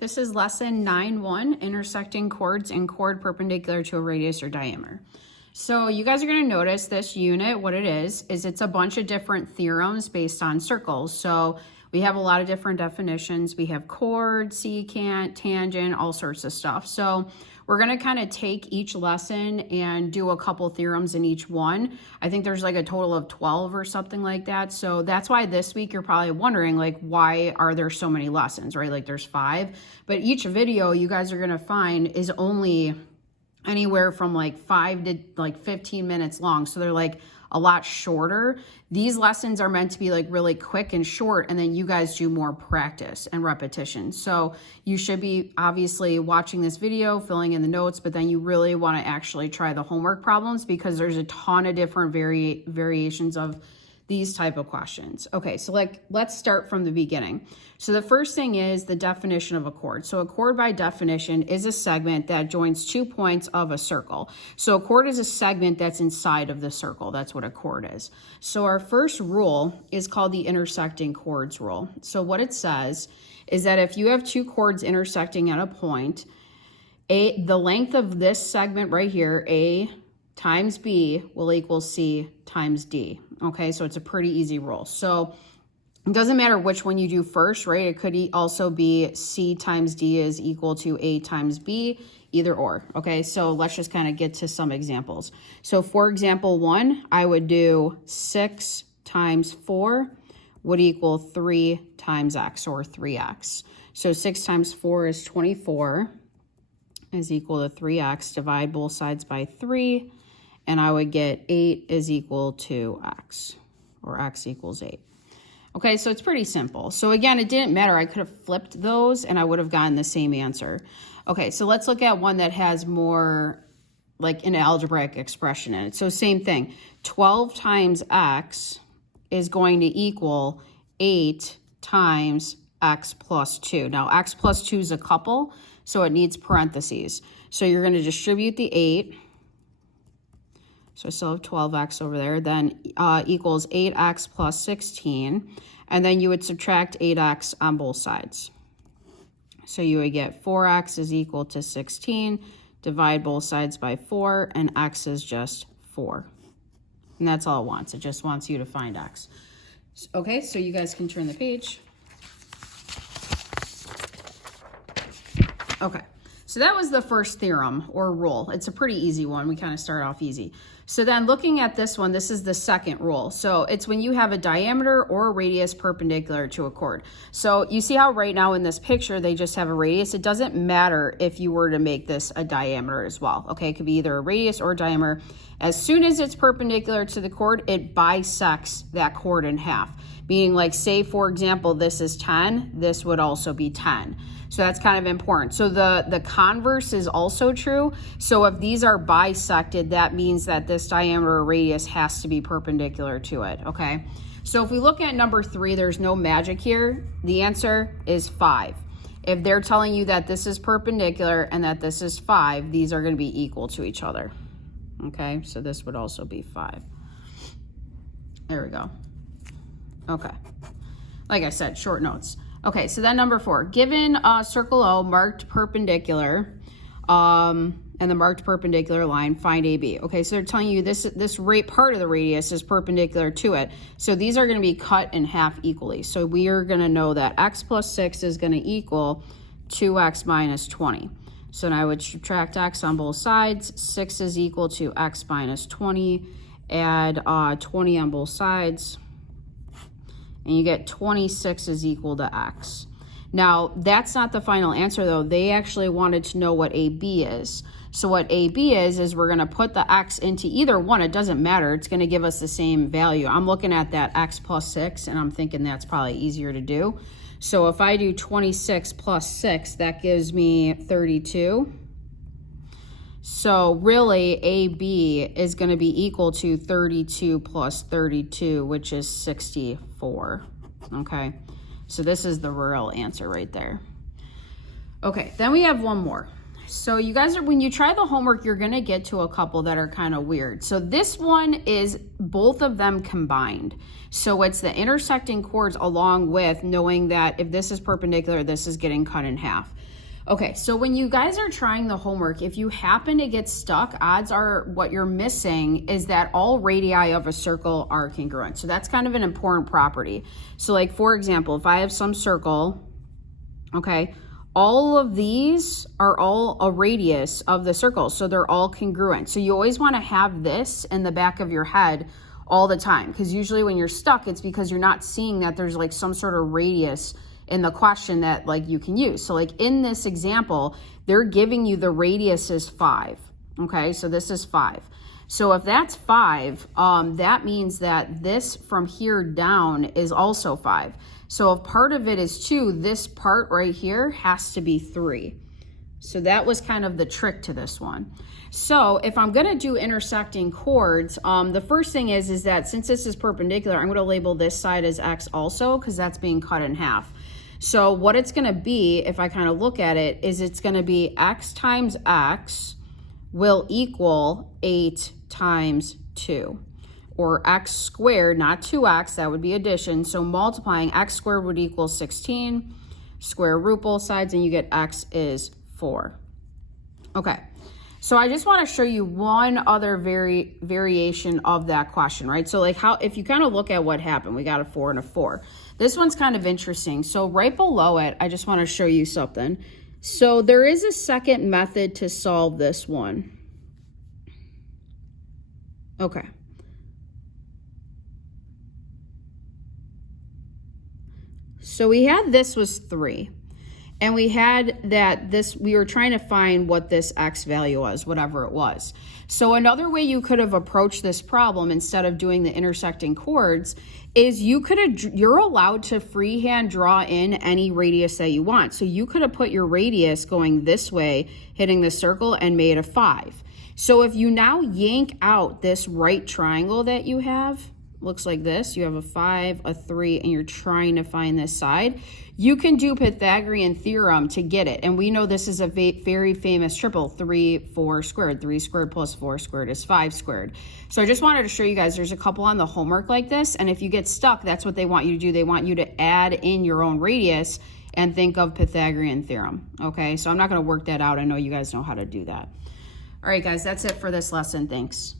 This is lesson 9.1, intersecting chords and chord perpendicular to a radius or diameter. So you guys are going to notice this unit, what it is it's a bunch of different theorems based on circles. So we have a lot of different definitions. We have chord, secant, tangent, all sorts of stuff. So we're going to kind of take each lesson and do a couple theorems in each one. I think there's like a total of 12 or something like that. So that's why this week you're probably wondering, like, why are there so many lessons, right? Like there's 5, but each video you guys are going to find is only anywhere from like 5 to like 15 minutes long. So they're like a lot shorter. These lessons are meant to be like really quick and short, and then you guys do more practice and repetition. So you should be obviously watching this video, filling in the notes, but then you really want to actually try the homework problems because there's a ton of different variations of these type of questions. Okay, so let's start from the beginning. So the first thing is the definition of a chord. So a chord by definition is a segment that joins 2 points of a circle. So a chord is a segment that's inside of the circle. That's what a chord is. So our first rule is called the intersecting chords rule. So what it says is that if you have 2 chords intersecting at a point, the length of this segment right here, A times B, will equal C times D. Okay, so it's a pretty easy rule. So it doesn't matter which one you do first, right? It could also be C times D is equal to A times B, either or. Okay, so let's just kind of get to some examples. So for example 1, I would do 6 times 4 would equal 3 times X, or 3X. So 6 times 4 is 24 is equal to 3X. Divide both sides by 3. And I would get 8 is equal to X, or X equals 8. Okay, so it's pretty simple. So again, it didn't matter. I could have flipped those and I would have gotten the same answer. Okay, so let's look at one that has more like an algebraic expression in it. So same thing, 12 times X is going to equal 8 times X plus 2. Now, X plus 2 is a couple, so it needs parentheses. So you're going to distribute the 8. So I still have 12x over there, then equals 8x plus 16. And then you would subtract 8x on both sides. So you would get 4x is equal to 16, divide both sides by 4, and x is just 4. And that's all it wants. It just wants you to find x. Okay, so you guys can turn the page. Okay. So that was the first theorem or rule. It's a pretty easy one. We kind of start off easy. So then looking at this one, this is the second rule. So it's when you have a diameter or a radius perpendicular to a chord. So you see how right now in this picture, they just have a radius. It doesn't matter if you were to make this a diameter as well. Okay, it could be either a radius or a diameter. As soon as it's perpendicular to the chord, it bisects that chord in half. Meaning, like, say, for example, this is 10, this would also be 10. So that's kind of important. So the converse is also true. So if these are bisected, that means that this diameter or radius has to be perpendicular to it, okay? So if we look at number 3, there's no magic here. The answer is 5. If they're telling you that this is perpendicular and that this is 5, these are going to be equal to each other, okay? So this would also be 5. There we go. Okay. Like I said, short notes. Okay, so then number 4, given circle O marked perpendicular, and the marked perpendicular line, find AB. Okay, so they're telling you this part of the radius is perpendicular to it. So these are going to be cut in half equally. So we are going to know that x plus 6 is going to equal 2x minus 20. So now I would subtract x on both sides. 6 is equal to x minus 20. Add 20 on both sides. And you get 26 is equal to x. Now, that's not the final answer, though. They actually wanted to know what AB is. So what AB is we're going to put the x into either one. It doesn't matter. It's going to give us the same value. I'm looking at that x plus 6, and I'm thinking that's probably easier to do. So if I do 26 plus 6, that gives me 32. So really, AB is going to be equal to 32 plus 32, which is 64, okay? So this is the real answer right there. Okay, then we have one more. So you guys are, when you try the homework, you're gonna get to a couple that are kind of weird. So this one is both of them combined. So it's the intersecting chords along with knowing that if this is perpendicular, this is getting cut in half. Okay, so when you guys are trying the homework, if you happen to get stuck, odds are what you're missing is that all radii of a circle are congruent. So that's kind of an important property. So like, for example, if I have some circle, okay, all of these are all a radius of the circle, so they're all congruent. So you always want to have this in the back of your head all the time, because usually when you're stuck, it's because you're not seeing that there's like some sort of radius in the question that like you can use. So like in this example, they're giving you the radius is 5. Okay, so this is 5. So if that's 5, that means that this from here down is also 5. So if part of it is 2, this part right here has to be 3. So that was kind of the trick to this one. So if I'm gonna do intersecting chords, the first thing is that since this is perpendicular, I'm gonna label this side as X also, because that's being cut in half. So what it's gonna be, if I kind of look at it, is it's gonna be X times X will equal 8 times 2. Or X squared, not 2X, that would be addition. So multiplying X squared would equal 16. Square root both sides and you get X is 4. Okay, so I just want to show you one other variation of that question, right? So like how, if you kind of look at what happened, we got a 4 and a 4. This one's kind of interesting. So right below it, I just want to show you something. So there is a second method to solve this one. Okay. So we had this was 3, and we had that this, we were trying to find what this X value was, whatever it was. So another way you could have approached this problem instead of doing the intersecting chords is you could have, you're allowed to freehand draw in any radius that you want. So you could have put your radius going this way, hitting the circle, and made a 5. So if you now yank out this right triangle that you have, looks like this, you have a 5, a 3, and you're trying to find this side, you can do Pythagorean theorem to get it. And we know this is a very famous triple, 3, 4 squared. 3 squared plus 4 squared is 5 squared. So I just wanted to show you guys, there's a couple on the homework like this, and if you get stuck, that's what they want you to do. They want you to add in your own radius and think of Pythagorean theorem, okay? So I'm not gonna work that out. I know you guys know how to do that. All right, guys, that's it for this lesson. Thanks.